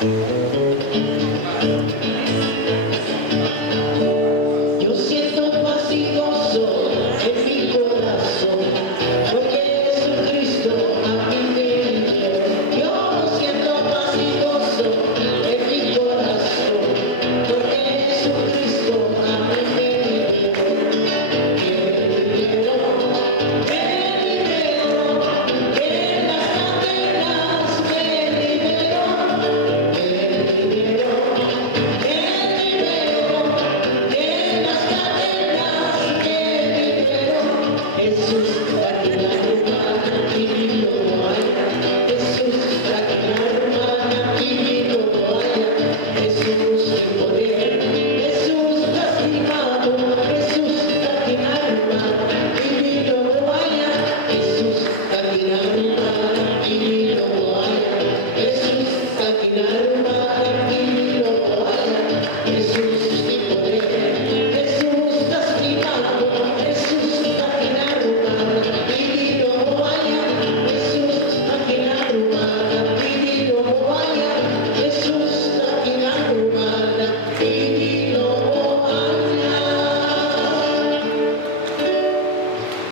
Yo siento paz y gozo en mi corazón, porque Jesucristo a mí me dio. Yo siento paz y gozo en mi corazón, porque Jesucristo a mí me dio. Me liberó, de las cadenas, me liberó, me liberó, me liberó. En las cadenas que liberó, Jesús aquí la hermana y vino allá. Jesús aquí la hermana y vino allá. Jesús en poder, Jesús castigado, Jesús aquí la hermana y vino allá. Jesús aquí la hermana y vino allá. Jesús aquí la hermana.